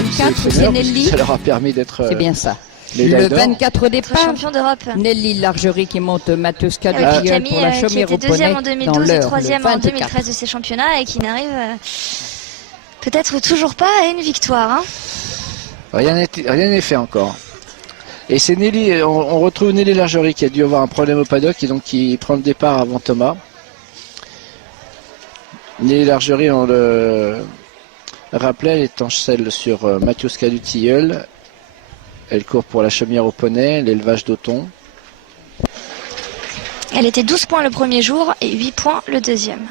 24, c'est Nelly. Ça leur a permis d'être. C'est bien ça. Médaille Le d'or. 24 au départ, champion d'Europe. Nelly Largerie qui monte Matuska de Avec Tilleul pour la Camille, qui Chaumière au était deuxième Poney en dans 2012 et l'heure, troisième le en 24. 2013 de ces championnats et qui n'arrive peut-être toujours pas à une victoire. Hein. Rien n'est fait encore. Et c'est Nelly, on retrouve Nelly Largerie qui a dû avoir un problème au paddock et donc qui prend le départ avant Thomas. Nelly Largerie, on le rappelait, elle est en selle sur Matuska du Tilleul. Elle court pour la Chaumière au Poney, l'élevage d'Auton. Elle était 12 points le premier jour et 8 points le deuxième.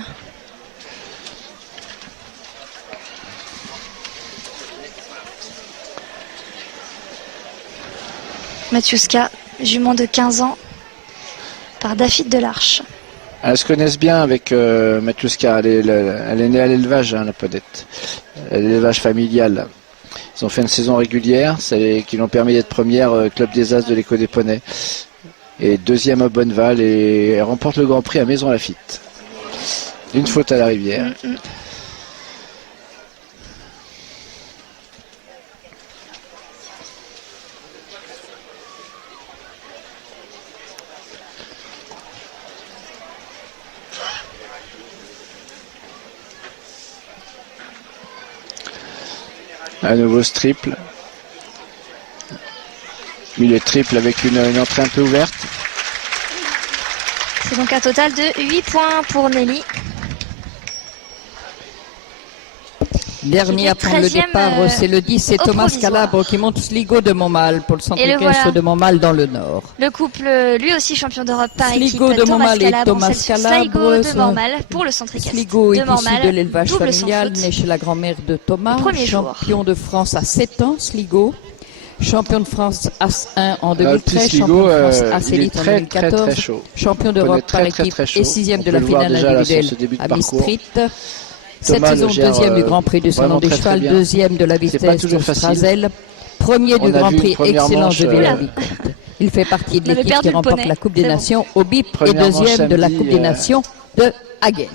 Matuska, jument de 15 ans par David Delarche. Elles se connaissent bien avec Matuska. Elle est née à l'élevage, hein, la Podette. L'élevage familial. Ils ont fait une saison régulière, qui l'ont permis d'être première club des As de l'Éco des Poneys. Et deuxième à Bonneval et elle remporte le Grand Prix à Maison Lafitte. Une faute à la rivière. À nouveau ce triple. Milieu triple avec une entrée un peu ouverte. C'est donc un total de 8 points pour Nelly. Dernier à prendre le départ, c'est le 10, c'est Thomas Calabre qui monte Sligo de Montmal pour le centre équestre de Montmal dans le Nord. Le couple, lui aussi champion d'Europe par Sligo équipe, de Montmal et Thomas Calabre de Montmal pour le centre équestre Sligo est de Montmal, issu de l'élevage double familial, sans faute. né chez la grand-mère de Thomas, Premier champion de France à 7 ans, Sligo. Champion de France As-1 en Le 2013, petit champion de France Sligo, As-Élite en 2014, très chaud. champion d'Europe par équipe et 6e de la finale individuelle à Bistrit. Cette saison, deuxième du Grand Prix de Salon des Chevals, deuxième de la vitesse de Strazel, premier du Grand Prix Excellence de Villers-Vicomte. Il fait partie de l'équipe qui remporte la Coupe des Nations au BIP et deuxième de la Coupe des Nations de Hagen.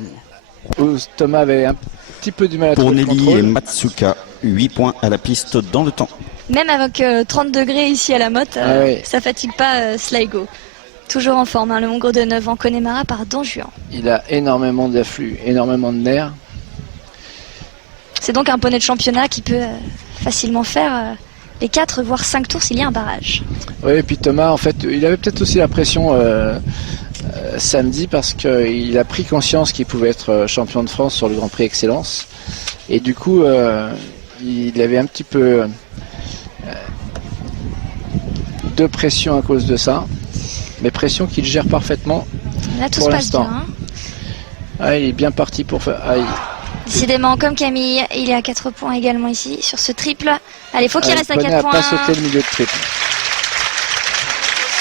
Thomas avait un petit peu du mal à pour trouver le Nelly contrôle. et Matsuka, 8 points à la piste dans le temps. Même avec 30 degrés ici à la Motte, ça fatigue pas Sligo. Toujours en forme, hein, le Mongre de 9 ans, Connemara par Don Juan. Il a énormément d'afflux, énormément de nerfs. C'est donc un poney de championnat qui peut facilement faire les 4 voire 5 tours s'il y a un barrage. Oui, et puis Thomas, en fait, il avait peut-être aussi la pression samedi parce qu'il a pris conscience qu'il pouvait être champion de France sur le Grand Prix Excellence. Et du coup, il avait un petit peu de pression à cause de ça. Mais pression qu'il gère parfaitement. Là, tout pour se passe bien. l'instant. Hein. Ah, il est bien parti pour faire. Décidément, comme Camille, il est à 4 points également ici sur ce triple. Allez, faut qu'il reste à 4 points. Il points. n'a pas sauté le milieu de triple.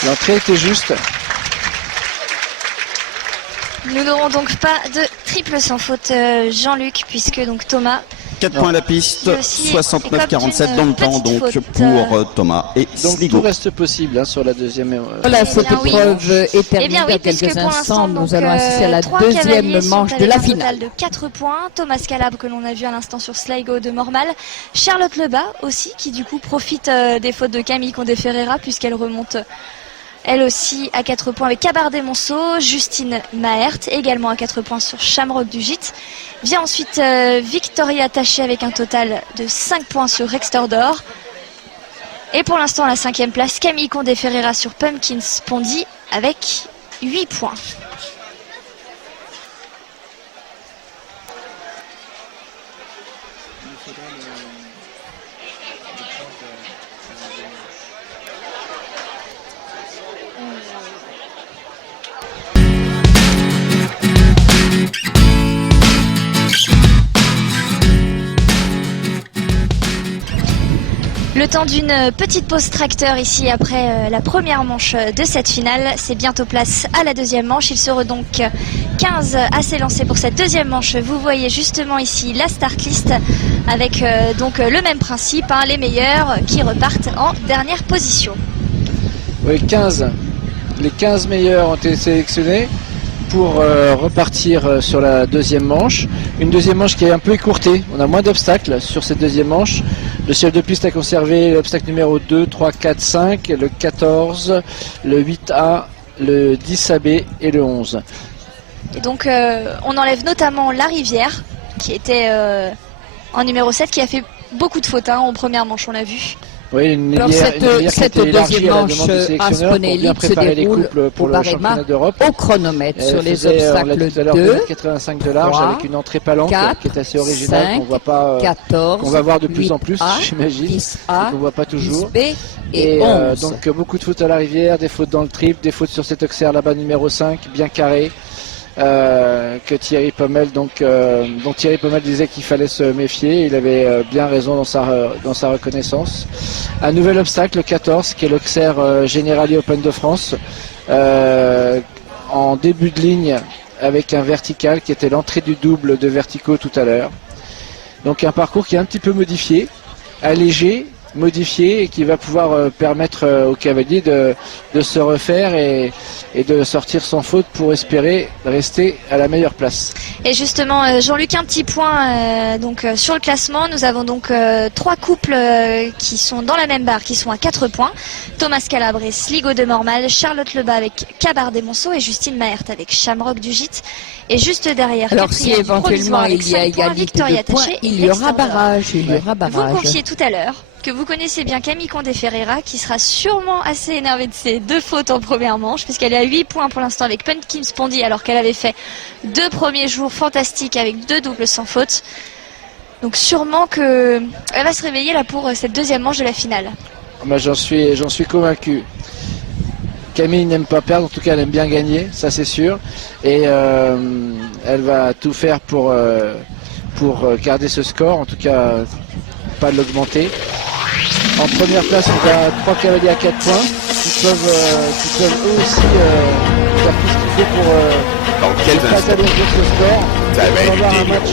L'entrée était juste. Nous n'aurons donc pas de triple sans faute, Jean-Luc, puisque donc Thomas. 4 points à la piste, 69-47 dans le temps donc pour Thomas et donc Sligo. tout reste possible hein, sur la deuxième. Voilà, cette épreuve est terminée dans quelques instants. Nous allons assister à la deuxième manche de la finale. Un total de 4 points. Thomas Calabre que l'on a vu à l'instant sur Sligo de Mormal. Charlotte Lebas aussi qui du coup profite des fautes de Camille Condé Ferreira puisqu'elle remonte elle aussi à 4 points avec Cabardé-Monceau. Justine Maert également à 4 points sur Shamrock du Gîte. Vient ensuite Victoria Taché avec un total de 5 points sur Rextor d'Or. Et pour l'instant, à la 5e place, Camille Condé Ferreira sur Pumpkins Pondy avec 8 points. Le temps d'une petite pause tracteur ici après la première manche de cette finale. C'est bientôt place à la deuxième manche. Il sera donc 15 à s'élancer pour cette deuxième manche. Vous voyez justement ici la start list avec donc le même principe, hein, les meilleurs qui repartent en dernière position. Oui, 15. Les 15 meilleurs ont été sélectionnés pour repartir sur la deuxième manche. Une deuxième manche qui est un peu écourtée. On a moins d'obstacles sur cette deuxième manche. Le chef de piste a conservé l'obstacle numéro 2, 3, 4, 5, le 14, le 8A, le 10AB et le 11. Et donc on enlève notamment La Rivière, qui était en numéro 7, qui a fait beaucoup de fautes en première manche, on l'a vu. Oui, alors cette deuxième manche à Poney Elite se déroule au Barema au chronomètre sur les obstacles 2, 85 de large 3, avec une entrée palanque 4, qui est assez originale, 5, qu'on voit pas, 14, qu'on va voir de plus en plus, j'imagine, qu'on voit pas toujours. Et donc beaucoup de fautes à La Rivière, des fautes dans le triple, des fautes sur cet Auxerre là-bas numéro 5, bien carré. Que Thierry Pommel, dont Thierry Pommel disait qu'il fallait se méfier. Il avait bien raison dans sa reconnaissance. Un nouvel obstacle, le 14, qui est l'Auxerre Generali Open de France, en début de ligne avec un vertical qui était l'entrée du double de verticaux tout à l'heure. Donc un parcours qui est un petit peu modifié, allégé, modifié, et qui va pouvoir permettre aux cavaliers de se refaire et de sortir sans faute pour espérer rester à la meilleure place. Et justement, Jean-Luc, un petit point sur le classement. Nous avons donc 3 couples qui sont dans la même barre, qui sont à 4 points. Thomas Calabré, Sligo de Mormal, Charlotte Lebas avec Cabardet-Monceau et Justine Maert avec Shamrock du Gîte. Et juste derrière, alors si éventuellement il y a égalité de points, il y aura barrage. Vous confiez tout à l'heure que vous connaissez bien Camille Condé-Ferreira, qui sera sûrement assez énervée de ses 2 fautes en première manche, puisqu'elle est à 8 points pour l'instant avec Pumpkin Spondy, alors qu'elle avait fait 2 premiers jours fantastiques avec 2 doubles sans faute. Donc sûrement qu'elle va se réveiller là pour cette deuxième manche de la finale. J'en suis convaincu. Camille n'aime pas perdre, en tout cas elle aime bien gagner, ça c'est sûr. Et elle va tout faire pour garder ce score, en tout cas pas de l'augmenter. En première place, on a 3 cavaliers à 4 points qui peuvent eux aussi faire tout ce qu'il faut pour pas alourdir ce score. Ça va être du délire.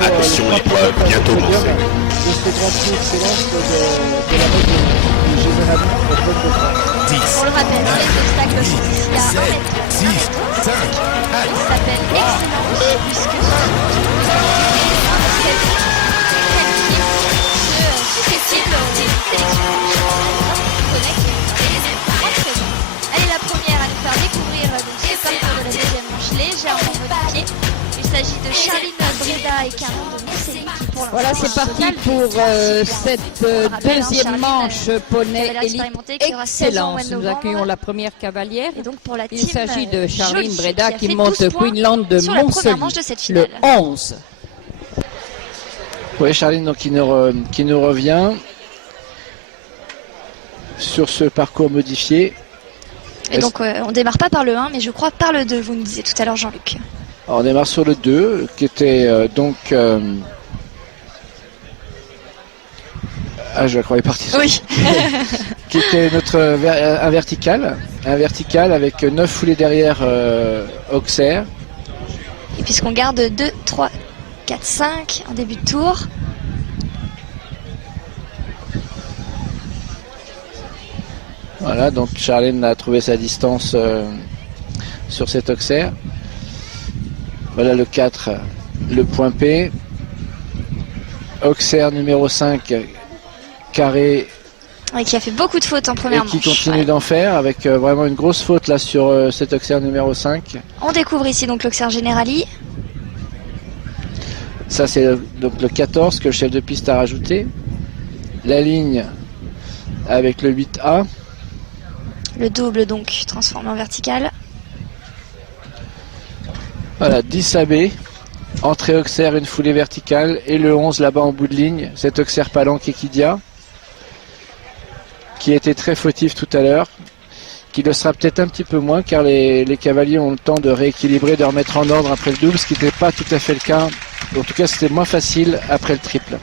Attention, l'épreuve bientôt lancée. De ce grand prix excellence de la mode du Général de France. 10, On le rappelle, les obstacles sont ici à 1 mètre. 6, 5, 4, Il s'appelle Excellence, puisque elle est la première à nous faire découvrir ce parcours de la deuxième manche légèrement modifié. Il s'agit de Charline Breda et Caron de Montseny qui pour voilà, c'est parti pour cette deuxième manche Poney Elite Excellence. Nous accueillons la première cavalière. Et donc pour la il s'agit de Charline Jolie, Breda qui fait monte Queenland de Montseny, le 11. Oui, Charline donc, qui nous revient sur ce parcours modifié. Et donc on démarre pas par le 1, mais je crois par le 2, vous nous disiez tout à l'heure Jean-Luc. Alors, on démarre sur le 2, qui était je croyais parti sur oui. qui était un vertical avec 9 foulées derrière Auxerre. Et puisqu'on garde 2, 3, 4, 5 en début de tour. Voilà, donc Charline a trouvé sa distance sur cet Auxerre. Voilà le 4, le point P. Auxerre numéro 5, carré. Et qui a fait beaucoup de fautes en première manche. Et qui continue d'en faire avec vraiment une grosse faute là sur cet Auxerre numéro 5. On découvre ici donc l'Auxerre Generali. Ça c'est donc le 14 que le chef de piste a rajouté. La ligne avec le 8A. Le double donc transformé en vertical. Voilà, 10 AB, entrée Auxerre, une foulée verticale, et le 11 là-bas en bout de ligne, cet Auxerre Palanque Equidia, qui était très fautif tout à l'heure, qui le sera peut-être un petit peu moins, car les cavaliers ont le temps de rééquilibrer, de remettre en ordre après le double, ce qui n'était pas tout à fait le cas. En tout cas, c'était moins facile après le triple.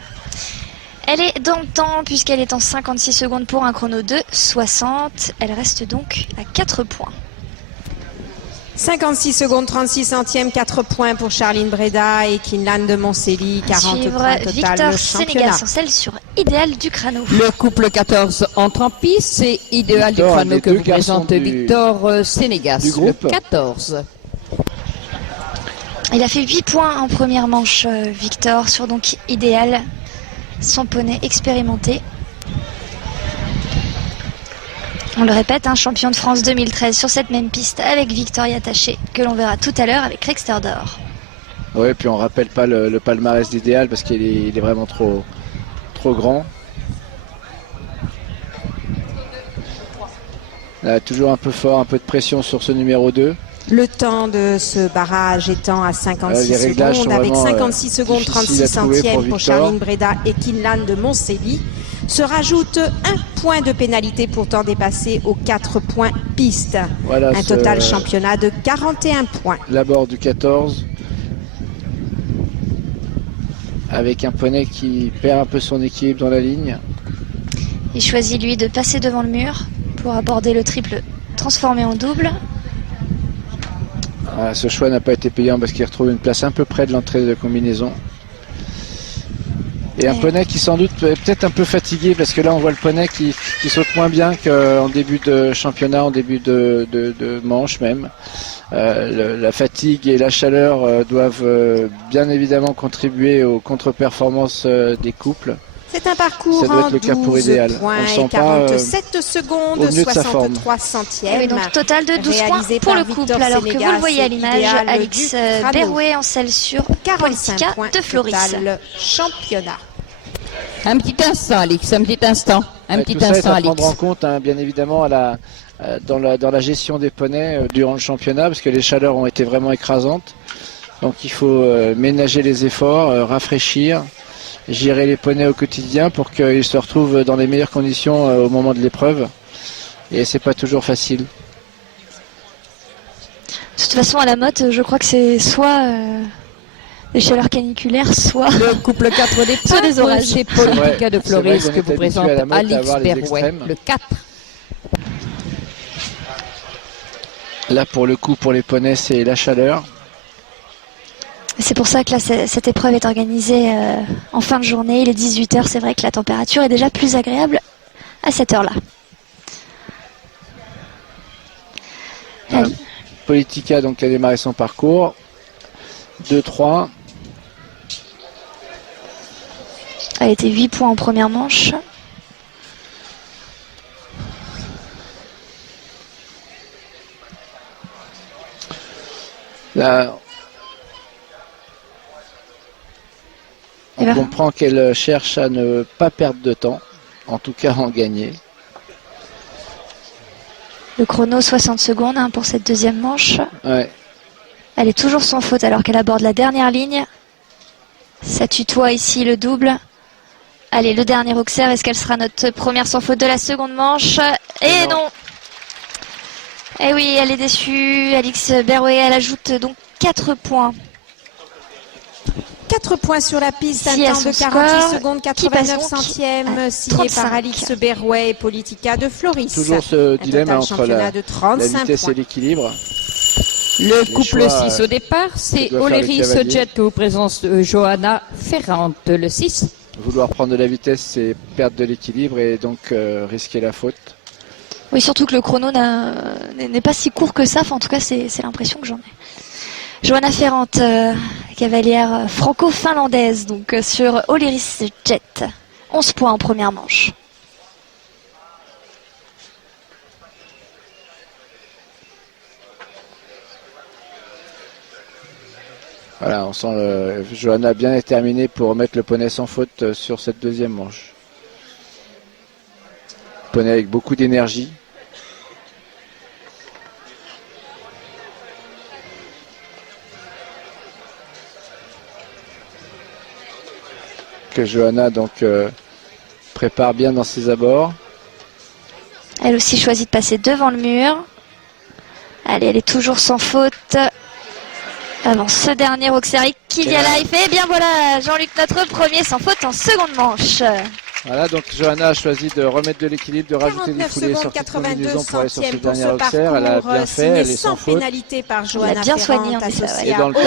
Elle est dans le temps, puisqu'elle est en 56 secondes pour un chrono de 60. Elle reste donc à 4 points. 56 secondes, 36 centièmes, 4 points pour Charline Breda et Queenland de Montseny, 40 points total. Victor Sénégal Sancel sur Idéal Ducrano. Le couple 14 entre en piste, c'est Idéal Ducrano que vous présente Victor Sénégal, le 14. Il a fait 8 points en première manche, Victor, sur donc Idéal. son poney expérimenté. On le répète, champion de France 2013 sur cette même piste avec Victoria Taché, que l'on verra tout à l'heure avec Rexter d'Or. Oui, puis on rappelle pas le palmarès d'Idéal parce qu'il est vraiment trop grand. Là, toujours un peu fort, un peu de pression sur ce numéro 2. Le temps de ce barrage étant à 56 secondes, avec 56 secondes 36 centièmes pour Charline Breda et Kinlan de Montsely. Se rajoute un point de pénalité pour temps dépassé aux 4 points piste. Voilà un total championnat de 41 points. L'abord du 14. Avec un poney qui perd un peu son équilibre dans la ligne. Il choisit lui de passer devant le mur pour aborder le triple transformé en double. Ce choix n'a pas été payant parce qu'il retrouve une place un peu près de l'entrée de combinaison. Et un poney qui sans doute est peut-être un peu fatigué parce que là on voit le poney qui saute moins bien qu'en début de championnat, en début de manche même. La fatigue et la chaleur doivent bien évidemment contribuer aux contre-performances des couples. C'est un parcours en 12 points et 47 secondes 63 centièmes. Et donc total de 12 points pour le couple, alors que vous le voyez à l'image, Alix Berrouet en selle sur Politica de Floris. Championnat. Un petit instant, Alix, un petit instant. Tout ça est à prendre en compte, bien évidemment, dans la gestion des poneys durant le championnat, parce que les chaleurs ont été vraiment écrasantes. Donc il faut ménager les efforts, rafraîchir, gérer les poneys au quotidien pour qu'ils se retrouvent dans les meilleures conditions au moment de l'épreuve. Et c'est pas toujours facile. De toute façon, à la motte, je crois que c'est soit des chaleurs caniculaires, soit le couple 4 des soit des orages. C'est Politica de Floris que vous présente Alix Berrouet, le 4. Là, pour le coup, pour les poneys, c'est la chaleur. C'est pour ça que là, cette épreuve est organisée en fin de journée. Il est 18h, c'est vrai que la température est déjà plus agréable à cette heure-là. Politica donc, a démarré son parcours. 2-3. A été 8 points en première manche. Là, on comprend qu'elle cherche à ne pas perdre de temps, en tout cas en gagner. Le chrono 60 secondes pour cette deuxième manche. Ouais. Elle est toujours sans faute alors qu'elle aborde la dernière ligne. Ça tutoie ici le double. Allez, le dernier Auxerre, est-ce qu'elle sera notre première sans faute de la seconde manche? Et non. Eh oui, elle est déçue. Alix Berrouet, elle ajoute donc 4 points. 4 points sur la piste, un temps de 48 secondes 89 centièmes, signé par Alix Berrouet et Politica de Floris. Toujours ce dilemme entre la vitesse et l'équilibre. Le couple 6 au départ, c'est O'Leary Jet que vous présente Johanna Ferrante, le 6. Vouloir prendre de la vitesse, c'est perdre de l'équilibre et donc risquer la faute. Oui, surtout que le chrono n'est pas si court que ça. Enfin, en tout cas, c'est l'impression que j'en ai. Johanna Ferrante, cavalière franco-finlandaise, donc sur O'Leary Jet. 11 points en première manche. Voilà, on sent Johanna bien déterminée pour remettre le poney sans faute sur cette deuxième manche. Poney avec beaucoup d'énergie. Que Johanna donc prépare bien dans ses abords. Elle aussi choisit de passer devant le mur. Allez, elle est toujours sans faute. Avant ce dernier Auxerre Kilia Life. Et bien voilà, Jean-Luc, notre premier sans faute en seconde manche. Voilà, donc Johanna a choisi de remettre de l'équilibre, de rajouter des foulées sur cette combinaison pour aller sur ce dernier Auxerre. Elle a bien fait, elle est sans faute. Pénalité par Johanna elle a bien soigné en associée et dans le temps.